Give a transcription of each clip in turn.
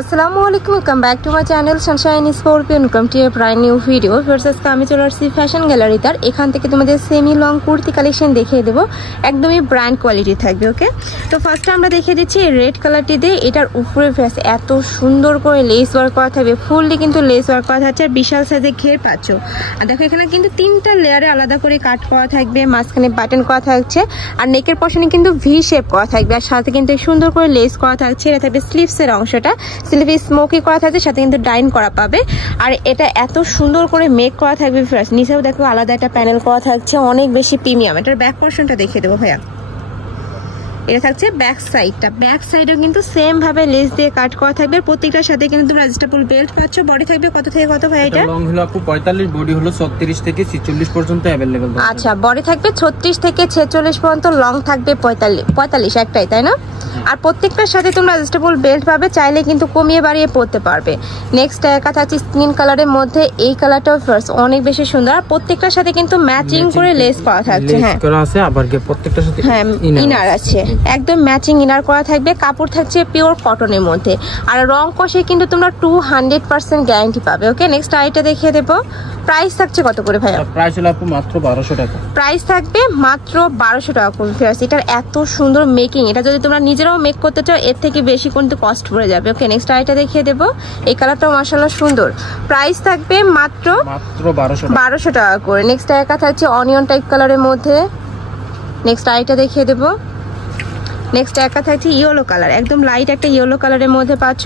আসসালামু আলাইকুম, welcome back to my channel Sunshine scorpion. Welcome to A brand new video. আজকে আমি চলে আসছি ফ্যাশন গ্যালারি। তার এখান থেকে তোমাদের সেমি লং কুর্তি কালেকশন দেখিয়ে দেবো, একদমই ব্র্যান্ড কোয়ালিটি থাকবে। ওকে, তো ফার্স্টে আমরা দেখিয়ে দিচ্ছি রেড কালারটি দিয়ে। এটার উপরে ফেস এত সুন্দর করে লেস ওয়ার্ক করা থাকবে, ফুললি কিন্তু লেস ওয়ার্ক করা থাকছে। আর বিশাল সাইজে ঘের পাচ্ছ। আর দেখো এখানে কিন্তু 3টা লেয়ারে আলাদা করে কাট করা থাকবে, মাঝখানে বাটন করা থাকছে। আর নেকের পশনে কিন্তু ভি শেপ করা থাকবে, আর সাথে কিন্তু সুন্দর করে লেস করা থাকছে। এটা থাকবে স্লিভসের অংশটা, স্লিভে স্মোকি করা থাকছে, সাথে কিন্তু ডাইন করা পাবে। আর এটা এত সুন্দর করে মেক করা থাকবে। ফার্স্ট নিচেও দেখো আলাদা একটা প্যানেল করা থাকছে, অনেক বেশি প্রিমিয়াম। এটার ব্যাক পোর্শনটা দেখিয়ে দেবো ভাইয়া। এটা থাকছে ব্যাক সাইডটা, ব্যাক সাইডেও কিন্তু সেম ভাবে লেস দিয়ে কাট করা থাকবে। প্রত্যেকটার সাথে কিন্তু তোমরা অ্যাডজাস্টেবল বেল্ট পাচ্ছ। বডি থাকবে কত থেকে কত ভাই? এটা লং হলো আপু 45, বডি হলো 36 থেকে 46 পর্যন্ত अवेलेबल। আচ্ছা, বডি থাকবে 36 থেকে 46 পর্যন্ত, লং থাকবে 45 একটাই, তাই না? আর প্রত্যেকটার সাথে তোমরা অ্যাডজাস্টেবল বেল্ট পাবে, চাইলে কিন্তু কমিয়ে বাড়িয়ে পরতে পারবে। নেক্সট একটা থাকছে স্কিন কালারের মধ্যে, এই কালারটাও ফার্স্ট অনেক বেশি সুন্দর। আর প্রত্যেকটার সাথে কিন্তু ম্যাচিং করে লেস করা থাকছে। হ্যাঁ করা আছে, আবার কি প্রত্যেকটার সাথে হ্যাঁ ইনার আছে, একদম ম্যাচিং ইনার করা থাকবে। কাপড় থাকছে পিওর কটনের মধ্যে। আর রং কষে কিন্তু তোমরা 200% গ্যারান্টি পাবে। ওকে, নেক্সট আইটা দেখিয়ে দেবো। প্রাইস থাকছে কত করে ভাইয়া? প্রাইস হলো আপু মাত্র 1200 টাকা। প্রাইস থাকবে মাত্র 1200 টাকা করে। এটার এত সুন্দর মেকিং, এটা যদি তোমরা নিজেরাও মেক করতে চাও এর থেকে বেশি কিন্তু কস্ট পড়ে যাবে। ওকে, নেক্সট আইটা দেখিয়ে দেবো। এই কালারটাও মাশাআল্লাহ সুন্দর। প্রাইস থাকবে মাত্র 1200 টাকা করে। নেক্সট একটা থাকছে অনিয়ন টাইপ কালারের মধ্যে। নেক্সট আইটা দেখিয়ে দেবো। নেক্সট একটা থাকছে ইয়েলো কালার, একদম লাইট একটা ইয়েলো কালারের মধ্যে পাচ্ছ।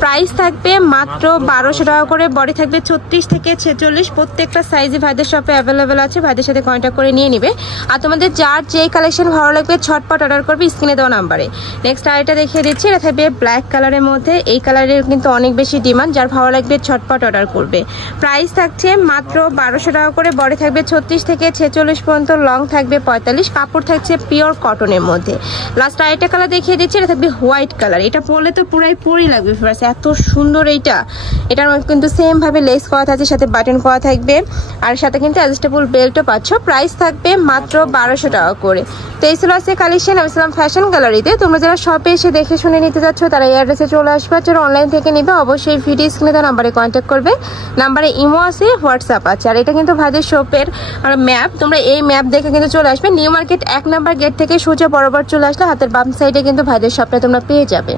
প্রাইস থাকবে মাত্র 1200 টাকা করে। বডি থাকবে 36 থেকে 46, প্রত্যেকটা সাইজে ভাইদের শপে অ্যাভেলেবেল আছে। ভাইদের সাথে কন্ট্যাক্ট করে নিয়ে নিবে। আর তোমাদের যার যেই কালেকশন ভালো লাগবে ছটপট অর্ডার করবে স্ক্রিনে দেওয়া নাম্বারে। নেক্সট আইটা দেখিয়ে দিচ্ছি। এটা থাকবে ব্ল্যাক কালারের মধ্যে। এই কালারের কিন্তু অনেক বেশি ডিমান্ড, যার ভালো লাগবে ছটপট অর্ডার করবে। প্রাইস থাকছে মাত্র 1200 টাকা করে। বডি থাকবে 36 থেকে 46 পর্যন্ত, লং থাকবে 45। কাপড় থাকছে পিওর কটনের মধ্যে। লাস্ট আইটা কালার দেখিয়ে দিচ্ছি। এটা থাকবে হোয়াইট কালার। এটা পরলে তো পুরাই পরি লাগবে, এত সুন্দর এইটা। এটার কিন্তু সেম ভাবে লেস করা থাকছে, সাথে বাটন করা থাকবে। আর সাথে কিন্তু অ্যাডজাস্টেবল বেল্টও পাচ্ছ। প্রাইস থাকবে মাত্র 1200 টাকা করে। তো এই ছিল আজকে কালেকশন। আমি ছিলাম ফ্যাশন গ্যালারিতে। তোমরা যারা শপে এসে দেখে শুনে নিতে যাচ্ছ তারা এই অ্যাড্রেসে চলে আসবে। যারা অনলাইন থেকে নিবে অবশ্যই ভিডিও স্ক্রিনে দেওয়া নাম্বারে কন্ট্যাক্ট করবে। নাম্বারে ইমো আছে, হোয়াটসঅ্যাপ আছে। আর এটা কিন্তু ভাইদের শপের ম্যাপ, তোমরা এই ম্যাপ দেখে কিন্তু চলে আসবে। নিউ মার্কেট 1 নাম্বার গেট থেকে সোজা বরাবর চলে আসলে হাতের বাম সাইডে কিন্তু ভাইদের শপটা তোমরা পেয়ে যাবে।